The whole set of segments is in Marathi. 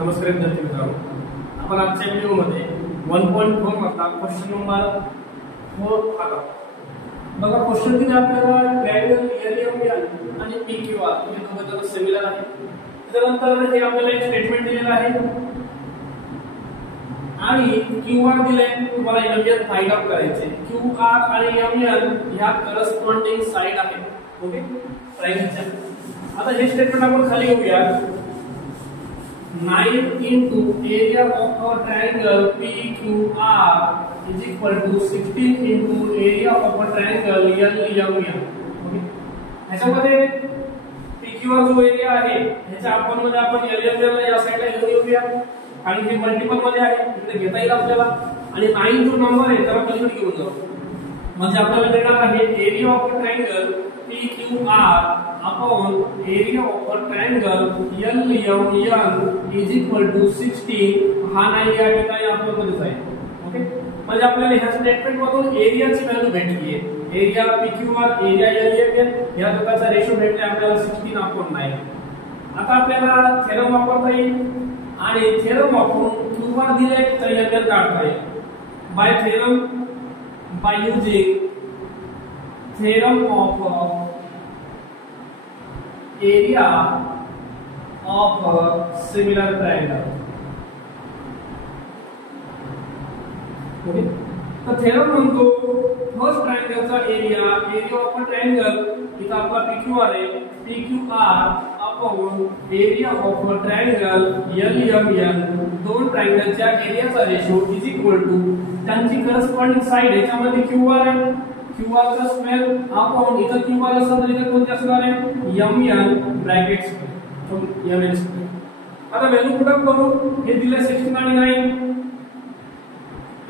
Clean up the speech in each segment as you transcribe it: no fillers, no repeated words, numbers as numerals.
नमस्कार विद्यार्थी मित्रांनो, आपण आजच्या व्हिडिओमध्ये 1.4 मधला क्वेश्चन नंबर 4 आला. बघा, क्वेश्चन दिला आपल्याला ट्रायंगल एलएमएन आणि पीक्यूआर हे दोघं सिमिलर आहे. त्यानंतर हे आपल्याला एक स्टेटमेंट दिलेलं आहे आणि क्यूआर दिले, तुम्हाला एमएन फाइंड आउट करायचे. क्यूआर आणि एमएन ह्या करस्पॉन्डिंग साइड आहे. ओके, ट्रायंगलच्या. आता हे स्टेटमेंट आपण खाली घेऊया. 9 into area of a triangle PQR is equal to 16 into area of a triangle LMN. Okay, ह्याच्यामध्ये PQR जो एरिया आहे ह्याच्या आपण मध्ये आपण LMN ला या साइडला घेऊन येऊया आणि हे मल्टिपल मध्ये आहे, इकडे घेता येईल आपल्याला. आणि 9 जो नंबर आहे त्याला पलीकडे घेऊन जाऊ, म्हणजे आपल्याला देणार आहे area of a triangle PQR upon area of a triangle LMN is equal to 16. हा नाही या ठिकाणी आपल्याकडे आहे. ओके, म्हणजे आपल्याला ह्या स्टेटमेंट मधून एरियाची व्हॅल्यू भेटली आहे. एरिया PQR, एरिया LMN या दोघांचा रेशो भेटले आपल्याला 16/9. आता आपल्याला थेरम वापरता येईल आणि थेरम वापरून QR दिले तर LMN काढता येईल. By theorem, by using theorem of area of a similar triangle. Okay, तर थेरम म्हणतो फर्स्ट ट्रायंगलचा एरिया ऑफ अ ट्रायंगल, इथं आपला PQR आहे, PQR upon area of a triangle LMN, दोन ट्रायंगलच्या एरियाचा रेशो इज इक्वल टू त्यांची करस्पॉन्डिंग साइड, याच्यामध्ये QR आहे, QR चा स्क्वेअर अपॉन इथं QR असेल तर इथं कोणते असणार आहे MN ब्रॅकेट्स MN स्क्वेअर. आता व्हॅल्यू पुट अप करू. हे दिले 16 आणि 9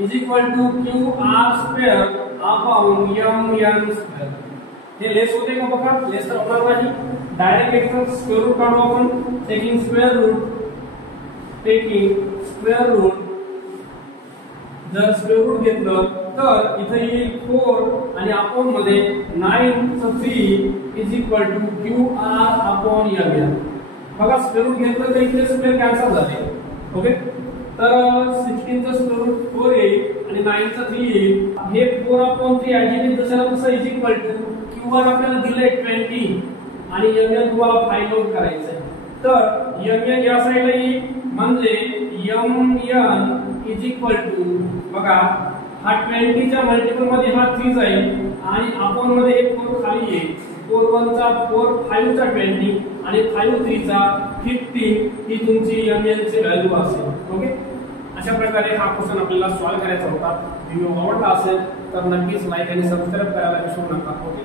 is equal to QR square upon MN square. हे लेस होते का बघा, लेस तर होणार नाही. डायरेक्ट एक स्क्वेअर रूट काढू आपण. टेकिंग स्क्वेअर रूट, जर स्क्वेअर रूट घेतलं तर इथे येईल 4 आणि अपॉन मध्ये 9 चं 3 is equal to QR upon MN. बघा, स्क्वेअर रूट घेतलं तर इथे स्क्वेअर कॅन्सल झाले. ओके, तर 16 चं स्क्वेअर रूट 4 येईल आणि 9 चं 3 येईल. हे 4 अपॉन 3 ऍडिटिव्ह तसं तसं इज इक्वल टू QR आपल्याला दिलंय 20 आणि MN तुम्हाला फाइंड आउट करायचं आहे. तर MN या साइडला येईल, म्हणजे MN इज इक्वल टू, बघा हा 20 च्या मल्टिपल मध्ये हा 3 जाईल आणि अपॉन मध्ये एक 4 खाली येईल. 4 1 चा 4, 5 चा 20 आणि 5 3 चा 15 ही तुमची MN ची व्हॅल्यू असेल. ओके, अशा प्रकारे हा क्वेश्चन आपल्याला सॉल्व्ह करायचा होता. व्हिडिओ आवडला असेल तर नक्कीच लाईक आणि सबस्क्राइब करायला विसरू नका. ओके.